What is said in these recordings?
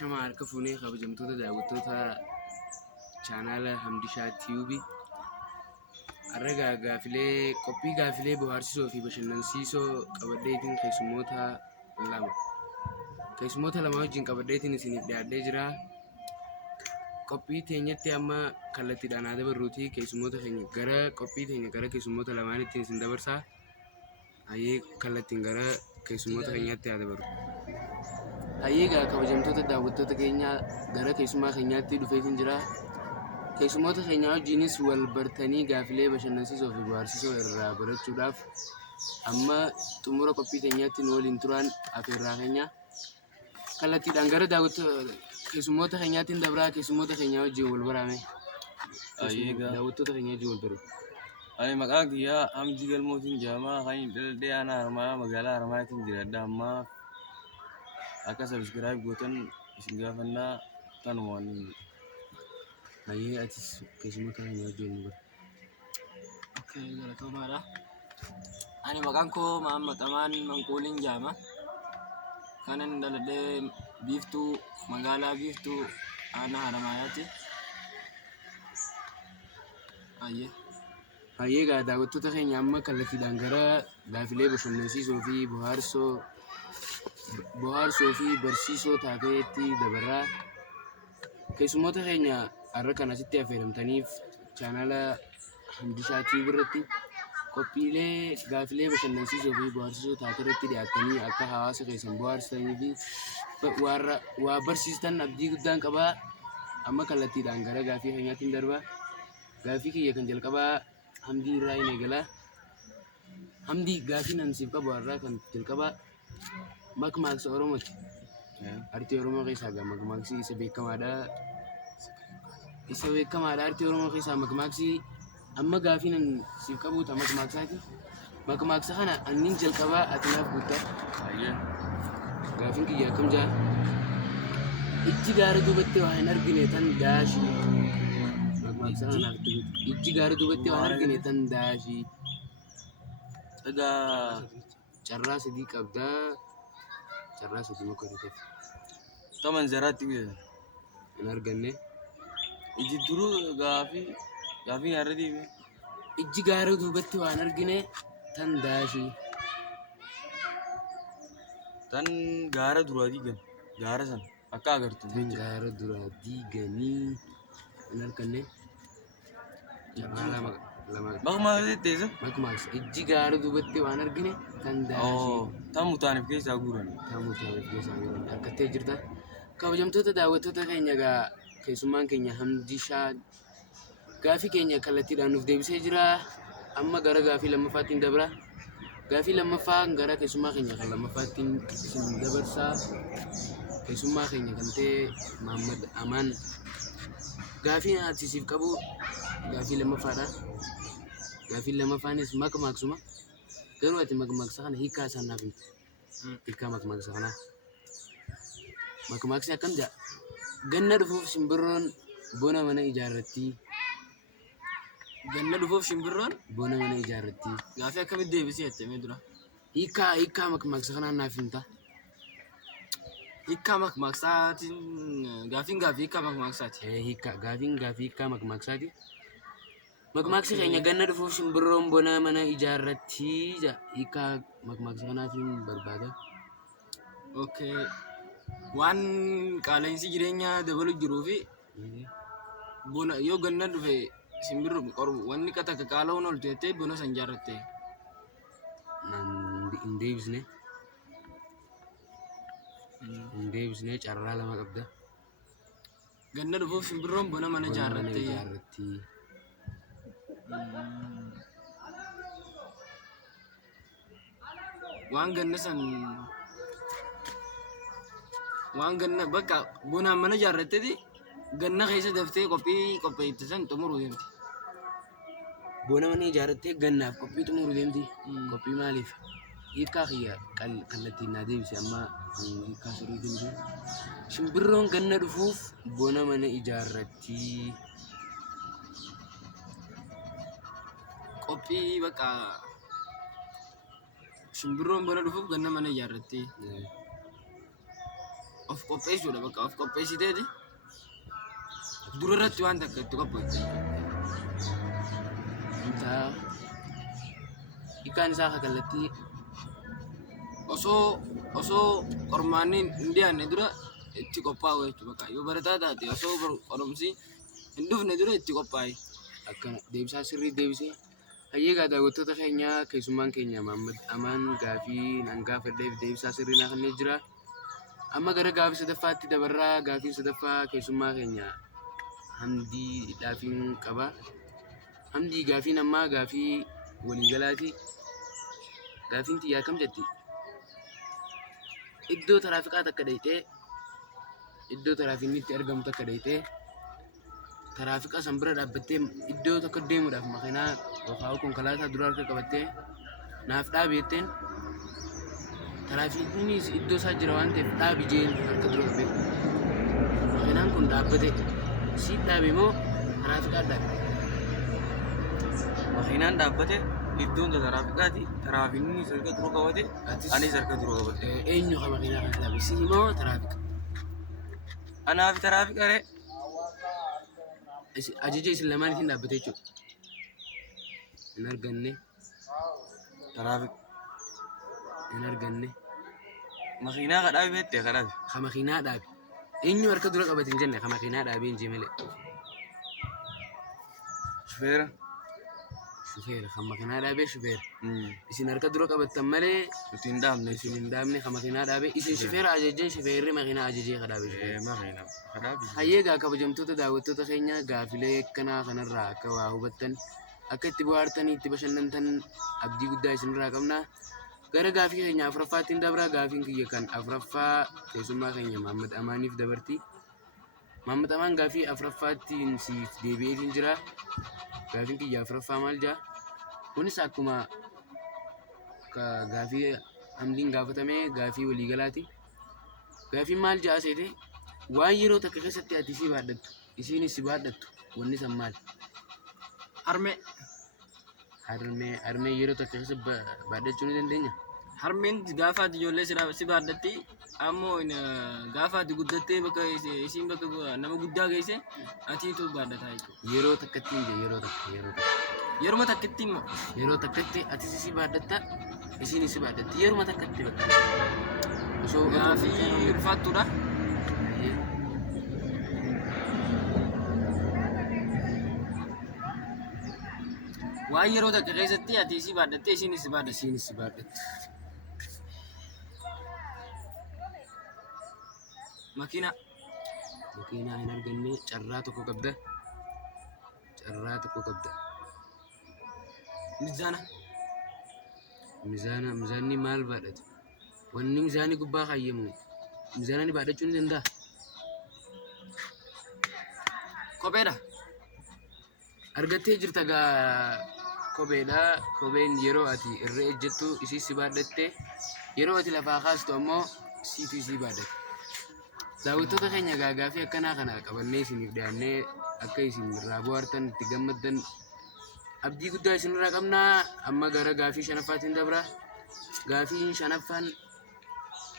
Ashama harka fuunee kabajamtoota daawwattoota chaanaala Hamdishaa Tiyuubii. Har'a qophii gaafilee bohaarsisoo fi bashannansiisoo qabadheetiin keessummoota lama wajjin qabadheetiin isiniif dhiyaadhee jira. Qophii teenyatti amma kallattiidhaan haa dabarruuti. Qophii teenya gara keessummoota lamaanitti isin dabarsaa. Hayyee kallattiin gara keessummoota keenyaatti haa dabarru. Hayyee kabajamtoota daawwattoota keenya gara keessummaa keenyaatti dhufeetiin jira. Keessummoota keenya wajjinis wal bartanii gaafilee bashannansiisoo fi bohaarsisoo irraa barachuudhaaf amma xumura qophii teenyaatti nu waliin turan afeerraa keenya. Kallattiidhaan gara keessummoota keenyaatti dabraa. Keessummoota keenya wajjin wal baraame. Daawwattoota keenya wajjin wal bare. Ay maqaan kiyyaa Hamdii Galmootiin jedhama. Kan daldee aanaa Harmaa magaalaa Harmaatiin jiraadha. Amma akka subscribe gootan isin gaafannaa tanuma waan hin Hayyee atis keessummoota keenya wajjin wal bare. Oke, galatoomaadha. Ani maqaan koo Mahammad Amaan Manquuliin jedhama. Kanan daladhee Biiftuu magaalaa Biiftuu aanaa Haramayaati. Hayyee daawwattoota keenya amma kallattiidhaan gara gaafilee bashannansiisoo fi bohaarsoo fi barsiisoo taateetti dabarraa. Keessummoota keenya har'a kan asitti affeeramtaniif chaanaala Hamdishaa Tiyuubii irratti qophiilee gaafilee bashannansiisoo fi bohaarsisoo taatee irratti dhiyaattanii akka hawaasa keessan bohaarsitanii fi waa barsiistan abdii guddaan qabaa. Amma kallattiidhaan gara gaafii keenyaatti darbaa. Gaafii kiyya kan jalqabaa Hamdii irraa hin eegalaa. Hamdii gaafii nan siif qabu har'aa kan jalqabaa makmaaksa Oromooti. Artii Oromoo keessaa makmaaksi isa beekamaadha. Artii Oromoo keessaa makmaaksi amma gaafii nan siif qabuuta makmaaksaati. Makmaaksa kana anniin jalqabaa ati naaf guutaa. Gaafiin kiyya akkam jaa? Ijji gaara duubatti waa hin argine tan daashii. Ijji gaara duubatti waan argine tan daashii. egaa Carraa sadii qabdaa. Carraa sadii muka rifeef taman zaraatti biyya hin arganne. iji duruu gaafii har'a deeme Ijji gaara duubatti waan argine tan daashii. tan gaara duraa diigan gaara san akka agartu Tan gaara duraa diiganii hin arganne. Carraa lama bakma teessa makmaaksa. Ijji gaara duubatti waan argine tan daashii. tan mutaaniif keessaa guuran Harkattee jirta. Kabajamtoota daawwattoota keenya keessummaan keenya Hamdishaa gaafii keenya kallattiidhaan nuuf deebisee jira. Amma gara gaafii lammaffaatti dabra. Gaafii lammaffaa gara keessummaa keenya kan lammaffaatti isin dabarsaa. Keessummaa keenya kan ta'e Mahammad Amaan. Gaafii ati siif qabu gaafii lammaffaadha. Gaafii lammaffaanis makmaaksuma. Garuu ati makmaaksa kana hiikaa isaan naaf himte. Hiikaa makmaaksa kanaa. Makmaaksni akkam jedha? Ganna dhufuuf simbirroon bona mana ijaarratti. Ganna dhufuuf simbirroon Bona mana ijaarratti. gaafii akkamitti deebisee jettamee dura? Hiikaa makmaaksa kanaa naaf himta. Hiikkaa makmaaksaatiin gaafiin hiikkaa makmaaksaati. Gaafiin hiikaa makmaaksaati. Makmaaksi keenya ganna dhufuuf simbirroon bona mana ijaarratti jedha. Hiikaa makmaaksa kanaatiin barbaada. Okay. Waan qaala'insi jireenyaa dabalu jiruu fi yoo ganna dhufe simbirru wanni takka qaala'uun ol teettee bona san ijaarratte. Hin deebisne carraa lama qabda. Ganna dhufuuf simbirroon bona mana ijaarratte. Waan ganna bakka bonaan mana ijaarratteeti ganna keessa daftee qopheessite san xumuruu deemti. Bona mana ijaarrattee gannaaf qophii xumuruu deemti. Qophii maaliif? Hiikaa kiyya kallattiin naa deebise amma hiikaa sirrii deemte. Simbirroon ganna dhufuuf bona mana ijaarratti. Qophii bakka simbirroon bona dhufuuf ganna mana ijaarratte. of qopheessuudha bakka of qopheessiteeti durarratti waan takka itti qopheessu. Wanta hiikaan isaa kallattii Osoo qormaanni hin dhiyaanne dura itti qophaa'u jechuudha bakka yoo barataa taate osoo qorumsi hin dhufne dura itti qophaa'e. akkana deebisaa sirrii deebisee hayyeegaa daawwattoota keenyaa keessummaan keenya Mahammad Amaan gaafii nan gaafadheef deebisaa sirrii naa kennee jira. Amma gara gaafii sadaffaatti dabarraa. Gaafiin sadaffaa keessummaa keenya Hamdii dhaafiin qaba. Hamdii gaafiin ammaa gaafii waliigalaati. Gaafiin xiyyaa kam jetti? Iddoo taraafikaa takka dhayxee iddoo taraafiin itti argamu takka dhayxee taraafika san bira dhaabbattee iddoo tokko deemuudhaaf makiinaa yookaan konkolaataa dura harka qabattee naaf dhaabi jetteen taraafikiinis iddoo isaa jira waan ta'eef dhaabi jeen harka dura qabee makiinaan kun dhaabbate si dhaabe moo taraafikaa dhaabe? Makiinaan dhaabbate iddoon taraafikaati. Taraafiinni harka dura qabate anis harka dura qabate. Eenyu kan makiinaa kan dhaabe si moo taraafika? Anaa fi taraafika ree. Ajaja isin lamaan isin dhaabbate jechuudha. Hin arganne. Taraafika. Hin arganne. Makiinaa kadhaabi beektee kadhaabi. Kan makiinaa dhaabe. Eenyu harka dura qabate hin jenne kan makiinaa dhaabee hin jee malee. Shufeera. Shufeera kan makiinaa dhaabee shufeera. Isin harka dura qabattan malee Nuti hin dhaabne. isin hin dhaabne kan makiinaa dhaabee isin shufeera ajajee shufeerri makiinaa ajajee kadhaabe. Makiinaa kadhaabi. Hayyeegaa kabajamtoota daawwattoota keenya gaafilee akkanaa kanarraa akka waa hubattan akka itti bohaartanii itti bashannantan abdii guddaa isinirraa qabna. Gara gaafii keenya afuraffaattiin dabra. Gaafiin kiyya kan afuraffaa keessummaa keenya Mahammad Amaaniif dabarti. Mahammad Amaan gaafii afuraffaattiin siif deebi'eetiin jira. Gaafiin kiyya afuraffaa maal jaa? Kunis akkuma gaafii Hamdiin gaafatame gaafii waliigalaati. Gaafiin maal jaa seete? Waan yeroo takka keessatti ati si baadhattu isiinis si baadhattu wanni san maal? Harmee Harmee yeroo takka keessa baadhachuu ni dandeenya? harmeen gaafa ati ijoollee si baadhatti ammoo gaafa ati guddattee bakka isiin bakka nama guddaa geesse atiitu baadhataa jechuudha. Yeroo takkatti hin jee yeroo takka. Yeruma takkitti immoo Yeroo takkatti ati si baadhatta isiinis si baadhatti yeruma takkatti bakka. Osoo gaafii ulfaattuudha. Waan yeroo takka keessatti ati si baadhattee isiinis si baadhatti. isiinis si baadhatti. Makiinaa Makiinaa hin arganne carraa tokko qabda. Mizaanni maal baadhate? Wanni mizaanii gubbaa kaayyamu mizaanani baadhachuu ni danda'a? kopheedha. Argattee jirta gaa kopheedha. Kopheen yeroo ati irra ejjettu isii si baadhatte yeroo ati lafaa kaastu ammoo siitu isii baadhatte. Daawwattoota keenya gaafii akkanaa kana qabannee isiniif dhiyaannee akka isin irraa bohaartan itti gammaddan abdii guddaa isinirraa qabnaa. Amma gara gaafii shanaffaattiin dabra. Gaafiin shanaffaan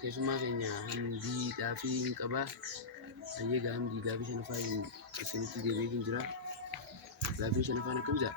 keessummaa keenya Hamdii dhaafii hin qabaa. Hayyeegaa Hamdii gaafii shanaffaa isinitti deebi'ee jira. Gaafiin shanaffaan akkam jira?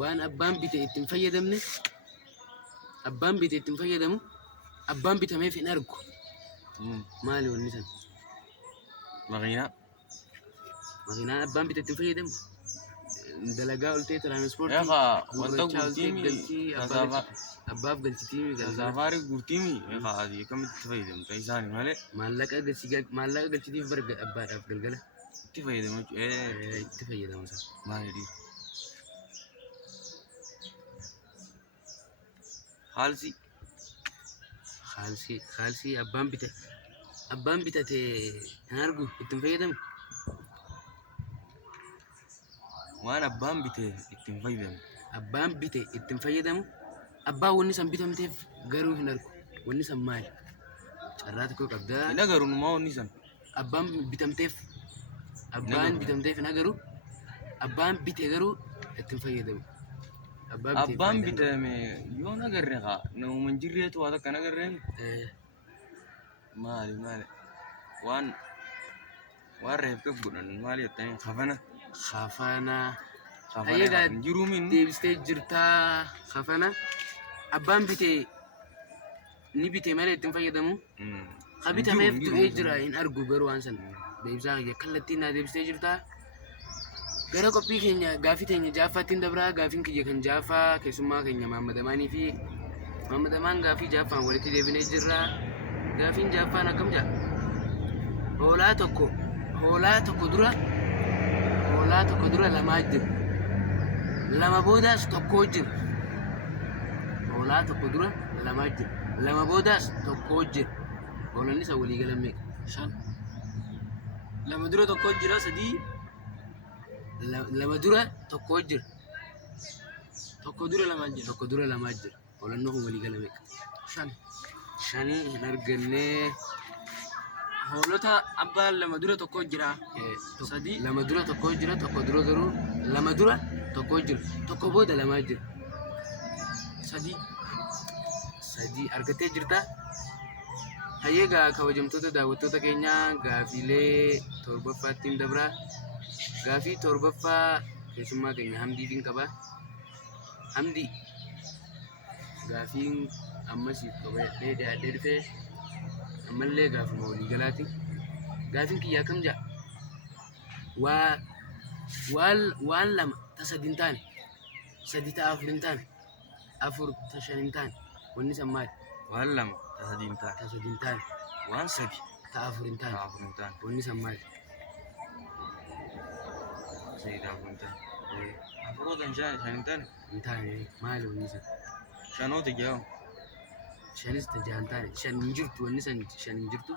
Waan abbaan bite ittiin fayyadamne abbaan bite ittiin fayyadamu abbaan bitameef hin argu. Maali wanni san? Makiinaan abbaan bite ittiin fayyadamu dalagaa oltee tiraanspoortii Wanta gurtiimi. abbaaf galchitii Safaarii gurtiimi. Akkamitti fayyadamta isaani malee maallaqa galchitiif barga abbaadhaaf galgala itti fayyadamu. itti fayyadamu san. Maalidhi? Haalsii abbaan bitate hin argu ittiin fayyadamu. Waan abbaan bite ittiin fayyadamu. Abbaan bite ittiin fayyadamu abbaan wanni san bitamteef garuu hin argu. Wanni san maali? Carraa tokko qabdaa. Hin agaru numaa wanni san. Abbaan bitamteef hin agaru. Abbaan bite garuu ittiin fayyadamu. Abbaan bitame yoo nagarre haa namuma hin jirreetu waa takka nagarreen maali waan reebka godhan maali jettanii kafana Khafana. kafana Ayyagaa hin jiru minni deebistee jirtaa khafana. Abbaan bitee ni bitee malee ittiin fayyadamu. Ka bitameef du'ee jira hin argu garuu waan sana. Deebisaa kiyya kallattiin naa deebistee jirtaa. Gara qophii keenya gaafii teenya jaaffaattiin dabraa gaafiin kiyya kan jaaffaa keessummaa keenya Maammadaamaanii fi Maammadamaan gaafii jaaffaan walitti deebinee jirra. Gaafiin jaaffaan akkam jaa? Hoolaa tokko dura lamaa jira. Lama boodaas tokkoo jira. Hoolaa tokko dura lamaa jira. Lama boodaas tokkoo jira. Hoolanni isa walii galan meeqa? 5. Lama dura tokko jira 3. Lama dura tokkoo jira. Tokko dura lama jira. Tokko dura lamaa jira. Hoolanni kun walii galan meeqa? 5. 5 hin argannee. Hoolota abbaan lama dura tokko jira. 3. Lama dura tokkoo jira. Tokko dura garuu lama dura tokkoo jira. Tokko booda lamaa jira. 3. 3 argattee jirtaa? Hayyeegaa kabajamtoota daawwattoota keenyaa gaafiilee torbaffaattiin dabraa. Gaafii torbaffaa keessummaa keenya Hamdiitiin qaba. Hamdii gaafiin ammasiif qabadhee dhiyaadhee dhufee ammallee gaafuma waliigalaati. Gaafiin kiyyaa kam jaa? Waan lama ta sadi hin taane, sadi ta afur hin taane, afur ta shan hin taane, wanni san maali? waan lama ta sadii hin taane Ta sadi hin taane, waan sadi ta afur hin ta taane, afur hin taane wanni san maali? sadii ta afur hin taane afuroota hin shan hin taane Hin taane maali wanni san? shanoota jedhamu Shanis ta jaha hin taane, shan hin jirtu wanni san shan hin jirtu.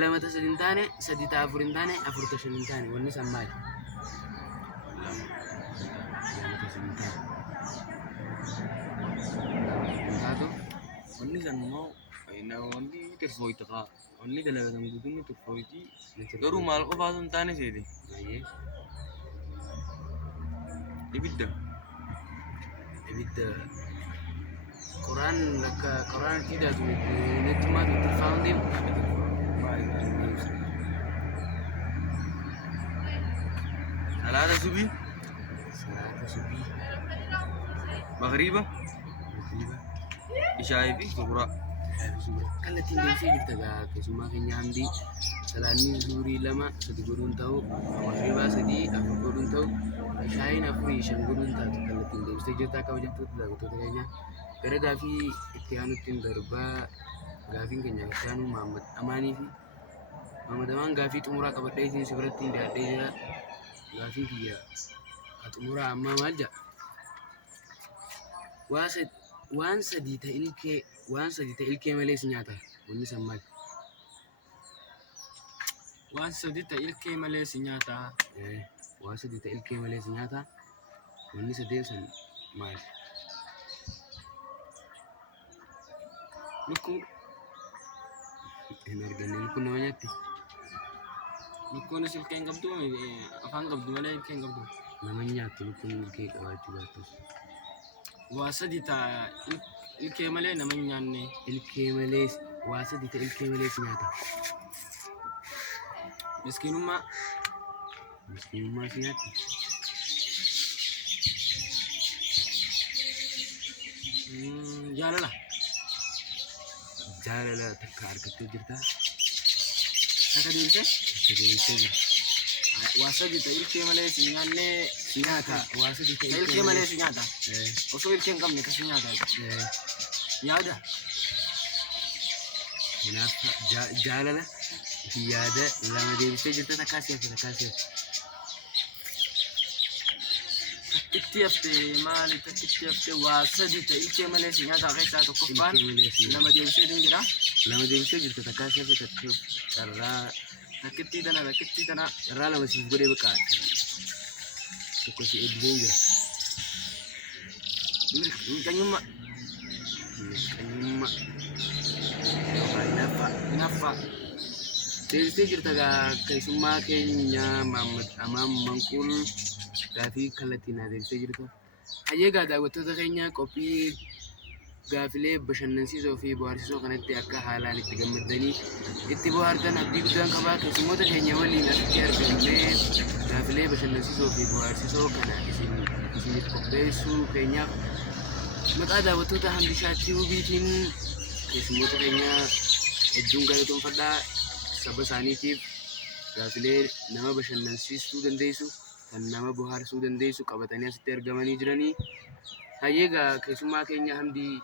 Lama ta sadi hin taane, sadi ta afur hin taane, afur ta shan hin taane, wanni san maali? lama Lama ta sadi hin taane. Hin taatu? wanni san immoo wanni tirfooyti kaa wanni dalagatan guutumni tirfooyti garuu maal qofaatu hin taane seete Baay'ee ibidda ibidda qoraan akka qoraan itti hidhatu nettummaatu itti ulfaa'uun deemu. salaata subii Salaata subii, magriiba magriiba, ishaa'ii fi suburaa kallattiin deemsee jirta gaa keessummaa keenya Hamdii. Salaanni zuurii 2 3 godhuun ta'u, magriibaa 3 4 godhuun ta'u, ishaa'iin 4 5 godhuun taatu kallattiin deemsee jirta kabajamtoota daawwattoota keenya. Gara gaafii itti aanuttiin darbaa. Gaafiin keenya itti aanu Maammadaamaanii fi Maammadamaan gaafii xumuraa qabadhee isin biratti dhiyaadhee jira. Gaafiin kiyya ka xumuraa ammaa maal jedha? Waan sadii ta'e ilkee malee si nyaata. Wanni san maali? Waan 3 ta'e ilkee malee si nyaata. Waan sadii ta'e ilkee malee si nyaata. Wanni sadeen san maali? Lukkuu. Hin arganne lukkuun nama nyaatti. Lukkuunis ilkee hin qabdu, afaan qabdu malee ilkee hin qabdu. Nama nyaattu lukkuun ilkee qabaachuu baattus. Waa 3 ta'a ilkee malee nama hin nyaanne. Ilkee malee waa sadii ta'e ilkee malee si nyaata. Miskiinummaa. Miskiinummaa si nyaatti. Jaalala. Jaalala takka argattee jirtaa? Akka deemsee. Takka deebisee jirta. Waa 3 ta'e ilkee malee si nyaanne si nyaata. Waa sadii ta'e Ilkee malee si nyaata. Osoo ilkee hin qabne kasi nyaata. Yaada. Hinaafa jaalala fi yaada lama deebisee jirta takkaa si hafe takkaa si hafe. Itti hafte maali? Itti hafte waa 3 ta'e ilkee malee si nyaata keessaa tokkoffaan Ilkee malee si nyaata. lama deebisee din jira. Lama deebisee jirta takkaa si hafe takka carraa Rakkittii tana. carraa lama siif godhee baqqaati. Tokko si eebbisee jira. Miidhagummaa. Miidhagummaa. Hinaffa. Deebisee jirta gaa keessummaa keenya Maammadamaan Manquul gaafii kallattiin haa deebisee jirtu. Hayyeegaa daawwattoota keenya qophii gaafilee bashannansiisoo fi bohaarsisoo kanatti akka haalaan itti gammaddanii itti bohaartan abdii guddaan qabaa. Keessummoota keenya waliin asitti argamnee gaafilee bashannansiisoo fi bohaarsisoo kana isiniif qopheessuu keenyaaf maqaa daawwattoota Hamdishaa TVtiin keessummoota keenya hedduun galatoomfadhaa. Saba isaaniitiif gaafilee nama bashannansiisuu dandeessu kan nama bohaarsuu dandeessu qabatanii asitti argamanii jiranii. Hayyeegaa keessummaa keenya Hamdii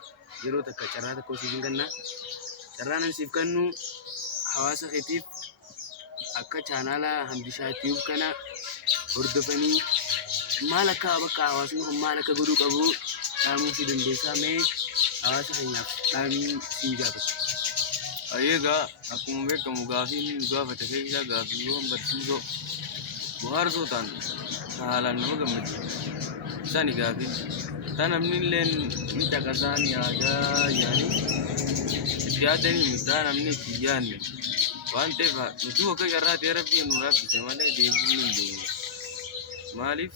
yeroo takka carraa tokko siif hin kenna. Carraan ani siif kennu hawaasa keetiif akka chaanaala Hamdishaa TV kana hordofanii maal akka bakka hawaasni kun maal akka godhuu qabu dhaamuu fi dandeessaa mee hawaasa keenyaaf dhaamii siin gaafatu. Egaa akkuma beekamu gaafiin gaafate keessa gaafiiwwan barsiisoo bohaarsoo ta'an haalaan nama gammachiisu. Isaan gaafii tan namni illee ni caqasaan yaadaa yaanii itti yaadanii mudaa namni itti yaadne waan ta'eef nuti akka carraatee rabbii nu raffise malee deemuu hin dandeenye. Maaliif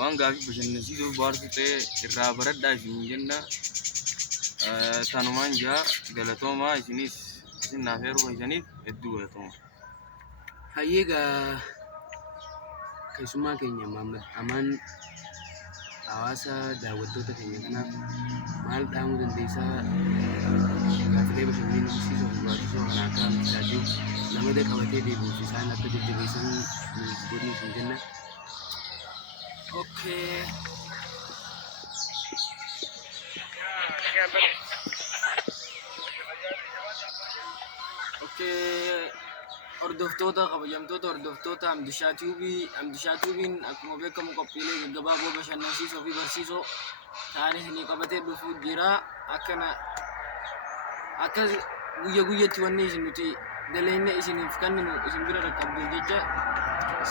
waan gaafii bashannansiisuu bohaarsuu ta'e irraa baradhaa isin jenna. Tanumaan jaa galatoomaa isinis isin naaf heeruu isiniif hedduu galatooma. Hayyeegaa keessummaa keenya Muhammad Amaan hawaasa daawwattoota keenya kanaaf maal dhaamuu dandeessaa? Gaafilee bashannansiisoo fi bohaarsisoo kana akka Hamdishaatiif lamada qabatee deebi'uuf isaan akka jajjabeessan nuuf godhuu isin jenna. Okay. Hordoftoota kabajamtoota hordoftoota Hamdishaa TV'n akkuma beekamu qophiilee gaggabaaboo bashannansiisoo fi barsiisoo ta'anii isinii qabatee dhufuu jira. Akka guyyaatti wanni isin nuti daleenne isiniif kenninu isin bira dhaqqabduuf jecha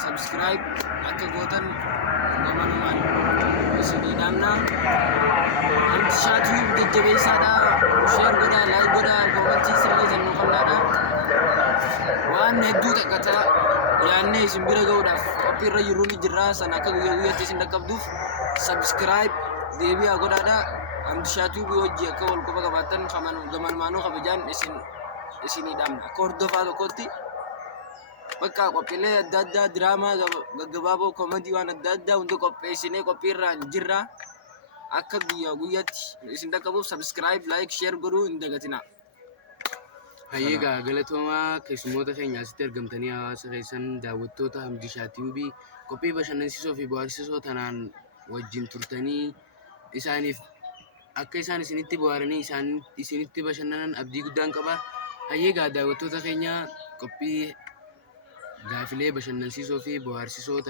subscribe akka gootan gamanumaan isinii dhaamna. Hamdishaa TV jajjabeessaadha. Share godhaa, like godhaa, commentii sirrii jennu qabnaadha. Waan hedduu takkata yaannee isin bira ga'uudhaaf qophiirra jirru ni jirra. Sana akka guyyaatti isin dhaqqabduuf subscribe deebi'aa godhaadha. Hamdishaa TV hojii akka wal quba qabaatan gamanumaanuu kabajaan isinii dhaamna. Akka hordofaa tokkotti bakka qophiilee adda addaa diraamaa gaggabaaboo koomedii waan adda addaa hunda qopheessinee qophiirra jirra. Akka guyyaatti isin dhaqqabuuf subscribe, like, share godhuu hin dagatina. Hayyeegaa galatoomaa keessummoota keenya asitti argamtanii hawaasa keessan daawwattoota Hamdishaa TV qophii bashannansiisoo fi bohaarsisoo tanaan wajjin turtanii isaaniif akka isaan isinitti bohaaranii isinitti bashannanan abdii guddaan qaba. Hayyeegaa daawwattoota keenya qophii gaafilee bashannansiisoo fi bohaarsisoo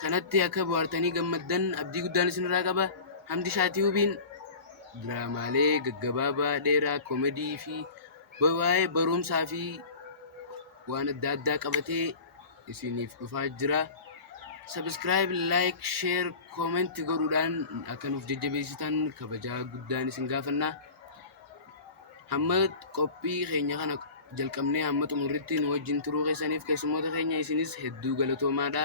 tanatti akka bohaartanii gammaddan abdii guddaan isinirraa qaba. Hamdishaa TV'n diraamaalee gaggabaabaa dheeraa koomedii fi waa'ee barumsaa fi waan adda addaa qabatee isiniif dhufaa jira. Subscribe, like, share, comment godhuudhaan akka nuuf jajjabeessitan kabajaa guddaan isin gaafanna. Hamma qophii keenya kana jalqabnee hamma xumurritti nu wajjin turuu keessaniif keessummoota keenya isinis hedduu galatoomaadha.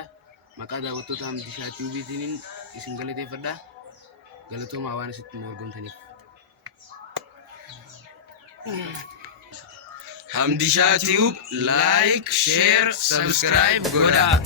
Maqaa daawwattoota Hamdishaa TVtiin isin galateeffadha. Galatoomaa waan asitti nu argamtaniif. Hamdishaa TV like, share, subscribe godhaa.